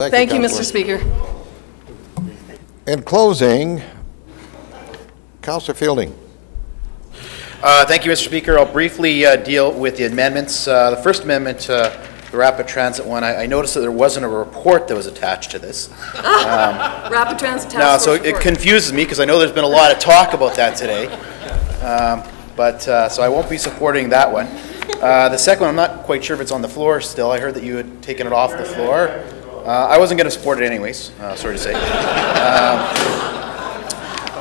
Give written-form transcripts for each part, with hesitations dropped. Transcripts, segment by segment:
Thank you, Mr. Speaker. In closing, Councillor Fielding. Thank you, Mr. Speaker. I'll briefly deal with the amendments. The first amendment, the rapid transit one, I noticed that there wasn't a report that was attached to this. Rapid transit task No, force so report. it confuses me because I know there's been a lot of talk about that today. So I won't be supporting that one. The second one, I'm not quite sure if it's on the floor still. I heard that you had taken it off the floor. I wasn't going to support it anyways, sorry to say.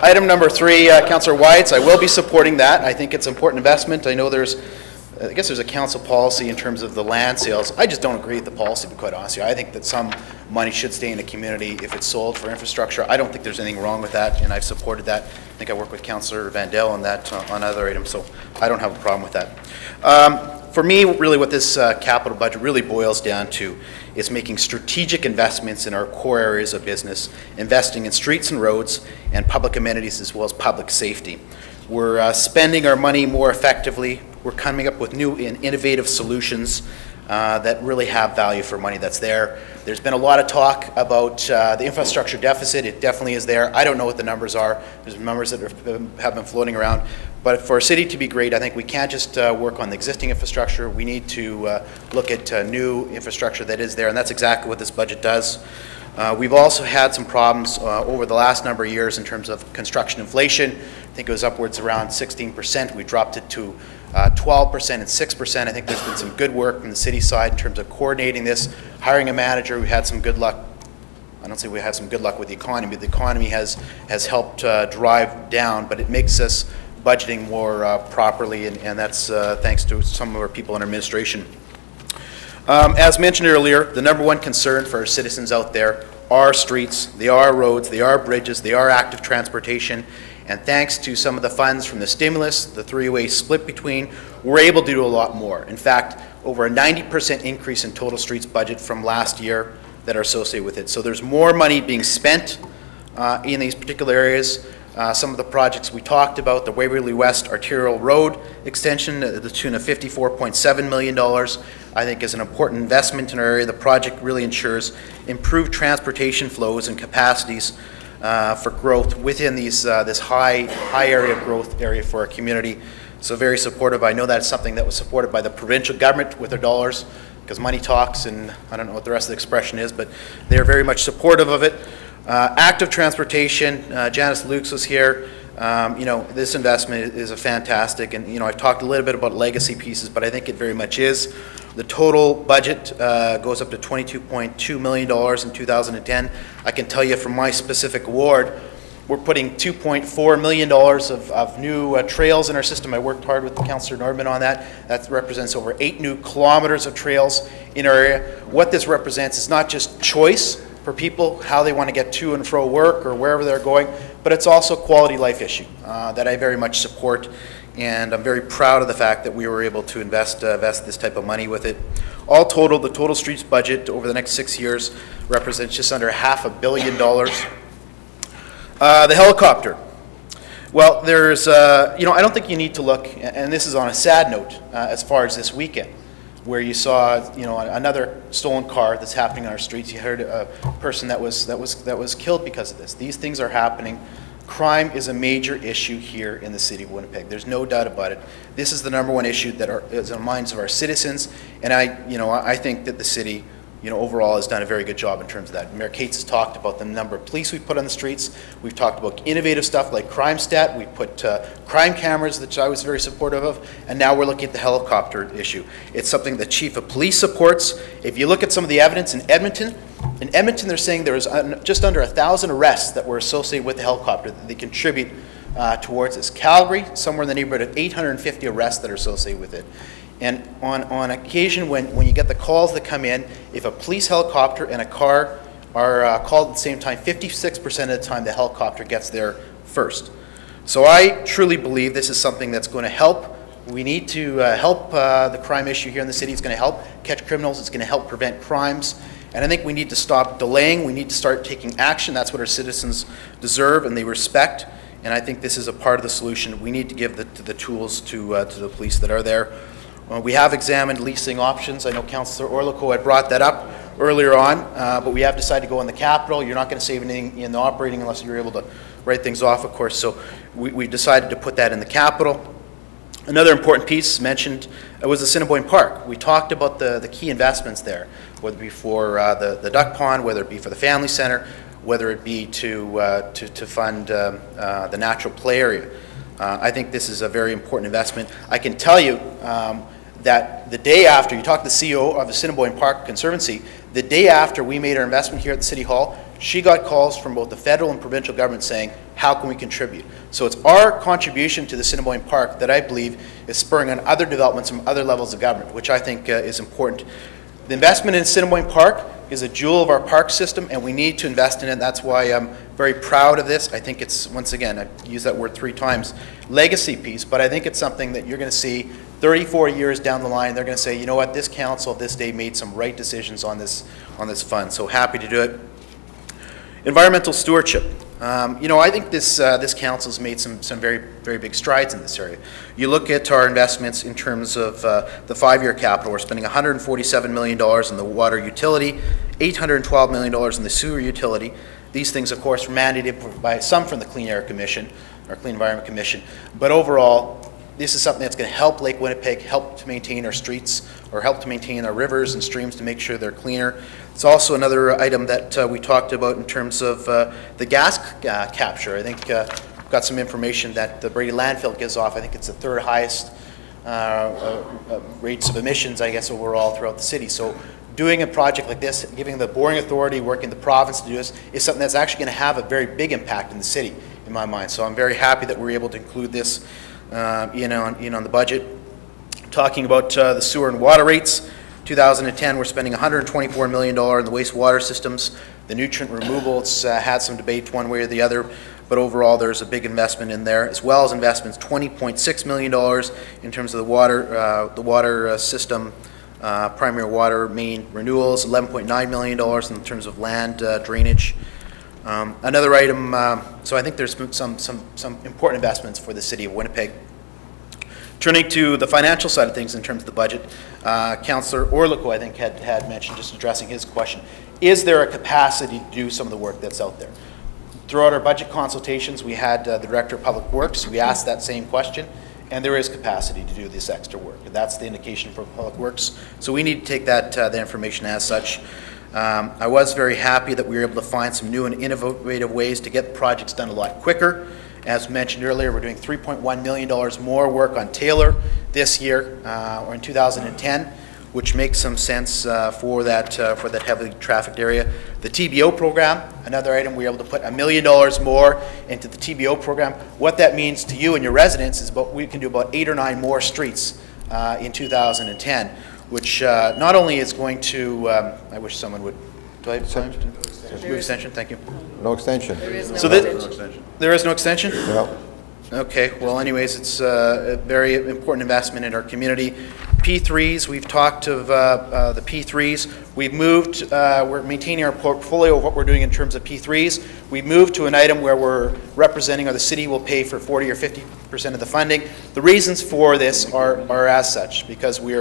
Item number 3, Councillor Wyatts, I will be supporting that. I think it's important investment. I know I guess there's a council policy in terms of the land sales. I just don't agree with the policy, to be quite honest with you. I think that some money should stay in the community if it's sold for infrastructure. I don't think there's anything wrong with that, and I've supported that. I think I work with Councillor Vandell on that, on other items, so I don't have a problem with that. For me, really what this capital budget really boils down to is making strategic investments in our core areas of business, investing in streets and roads and public amenities as well as public safety. We're spending our money more effectively. We're coming up with new and innovative solutions that really have value for money that's there. There's been a lot of talk about the infrastructure deficit. It definitely is there. I don't know what the numbers are. There's numbers that have been floating around. But for a city to be great, I think we can't just work on the existing infrastructure. We need to look at new infrastructure that is there, and that's exactly what this budget does. We've also had some problems over the last number of years in terms of construction inflation. I think it was upwards around 16%. We dropped it to 12% and 6%. I think there's been some good work from the city side in terms of coordinating this, hiring a manager. We had some good luck. I don't say we have some good luck with the economy, but the economy has helped drive down, but it makes us budgeting more properly, and that's thanks to some of our people in our administration. As mentioned earlier, the number one concern for our citizens out there are streets, they are roads, they are bridges, they are active transportation, and thanks to some of the funds from the stimulus, the three-way split between, we're able to do a lot more. In fact, over a 90% increase in total streets budget from last year that are associated with it. So there's more money being spent in these particular areas. Some of the projects we talked about, the Waverly West Arterial Road extension, to the tune of $54.7 million, I think is an important investment in our area. The project really ensures improved transportation flows and capacities for growth within these this high area growth area for our community. So very supportive. I know that's something that was supported by the provincial government with their dollars, because money talks, and I don't know what the rest of the expression is, but they're very much supportive of it. Active transportation, Janice Lukes was here. This investment is a fantastic, and I've talked a little bit about legacy pieces, but I think it very much is. The total budget goes up to $22.2 million in 2010. I can tell you from my specific ward, we're putting $2.4 million of new trails in our system. I worked hard with Councillor Norman on that. That represents over 8 new kilometers of trails in our area. What this represents is not just choice for people, how they want to get to and fro work or wherever they're going, but it's also a quality life issue that I very much support, and I'm very proud of the fact that we were able to invest this type of money with it. All total, the total streets budget over the next 6 years represents just under $500 million. The helicopter. Well, there's, I don't think you need to look, and this is on a sad note, as far as this weekend, where you saw, another stolen car that's happening on our streets. You heard a person that was killed because of this. These things are happening. Crime is a major issue here in the city of Winnipeg. There's no doubt about it. This is the number one issue that is on the minds of our citizens, and I think that the city, overall has done a very good job in terms of that. Mayor Cates has talked about the number of police we've put on the streets. We've talked about innovative stuff like Crime Stat. We put crime cameras, which I was very supportive of, and now we're looking at the helicopter issue. It's something the Chief of Police supports. If you look at some of the evidence in Edmonton, they're saying there was just under 1,000 arrests that were associated with the helicopter that they contribute towards this. Calgary, somewhere in the neighborhood of 850 arrests that are associated with it. And on occasion, when you get the calls that come in, if a police helicopter and a car are called at the same time, 56% of the time the helicopter gets there first. So I truly believe this is something that's going to help. We need to help the crime issue here in the city. It's going to help catch criminals. It's going to help prevent crimes. And I think we need to stop delaying. We need to start taking action. That's what our citizens deserve and they respect. And I think this is a part of the solution. We need to give the tools to the police that are there. We have examined leasing options. I know Councillor Orlico had brought that up. earlier on, but we have decided to go in the capital. You're not going to save anything in the operating unless you're able to write things off, of course, so we decided to put that in the capital. Another important piece mentioned was the Assiniboine Park. We talked about the key investments there, whether it be for the duck pond, whether it be for the family center, whether it be to fund the natural play area. I think this is a very important investment. I can tell you that the day after, you talk to the CEO of the Assiniboine Park Conservancy, the day after we made our investment here at the City Hall, she got calls from both the federal and provincial government saying, how can we contribute? So it's our contribution to the Assiniboine Park that I believe is spurring on other developments from other levels of government, which I think is important. The investment in Assiniboine Park is a jewel of our park system, and we need to invest in it. That's why I'm very proud of this. I think it's, once again, I've used that word 3 times, legacy piece, but I think it's something that you're going to see 34 years down the line. They're going to say, you know what, this council this day made some right decisions on this fund. So happy to do it. Environmental stewardship. You know, I think this council's made some very, very big strides in this area. You look at our investments in terms of the 5-year capital. We're spending $147 million in the water utility, $812 million in the sewer utility. These things, of course, were mandated by some from the Clean Air Commission, or Clean Environment Commission. But overall, this is something that's going to help Lake Winnipeg, help to maintain our streets, or help to maintain our rivers and streams to make sure they're cleaner. It's also another item that we talked about in terms of the gas capture. I think we've got some information that the Brady landfill gives off. I think it's the 3rd highest rates of emissions, I guess, overall throughout the city. So doing a project like this, giving the boring authority, working the province to do this, is something that's actually going to have a very big impact in the city, in my mind. So I'm very happy that we're able to include this on the budget. Talking about the sewer and water rates, 2010 we're spending $124 million in the wastewater systems. The nutrient removal, it's had some debate one way or the other, but overall there's a big investment in there, as well as investments $20.6 million in terms of the water system, primary water main renewals, $11.9 million in terms of land drainage. Another item, so I think there's some important investments for the city of Winnipeg. Turning to the financial side of things in terms of the budget, Councillor Orlico, I think, had mentioned, just addressing his question, is there a capacity to do some of the work that's out there? Throughout our budget consultations, we had the Director of Public Works. We asked that same question, and there is capacity to do this extra work. That's the indication for Public Works. So we need to take that the information as such. I was very happy that we were able to find some new and innovative ways to get projects done a lot quicker. As mentioned earlier, we're doing $3.1 million more work on Taylor this year, or in 2010, which makes some sense for that heavily trafficked area. The TBO program, another item, we were able to put $1 million more into the TBO program. What that means to you and your residents is we can do about 8 or 9 more streets in 2010, which not only is going to, I wish someone would, do I have time? Move extension, thank you. No extension. There is no So extension. There is no extension? No. Okay, well anyways, it's a very important investment in our community. P3s, we've talked of the P3s. We've moved, we're maintaining our portfolio of what we're doing in terms of P3s. We've moved to an item where we're representing, or the city will pay for 40 or 50% of the funding. The reasons for this are as such, because we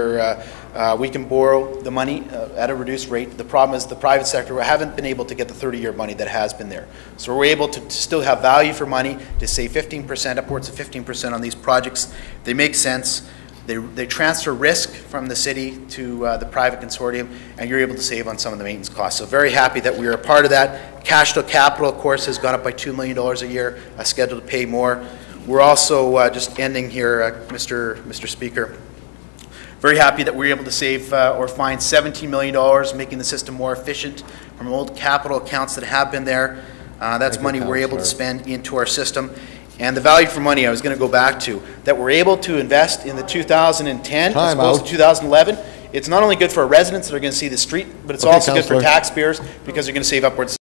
can borrow the money at a reduced rate. The problem is the private sector haven't been able to get the 30-year money that has been there. So we're able to still have value for money, to save 15%, upwards of 15% on these projects. They make sense. They transfer risk from the city to the private consortium, and you're able to save on some of the maintenance costs. So very happy that we are a part of that. Cash to capital, of course, has gone up by $2 million a year, scheduled to pay more. We're also, just ending here, Mr. Speaker, very happy that we were able to save or find $17 million, making the system more efficient from old capital accounts that have been there. That's money we're able to spend into our system. And the value for money I was going to go back to, that we're able to invest in the 2010 as opposed to 2011. It's not only good for our residents that are going to see the street, but it's also good for taxpayers, because they're going to save upwards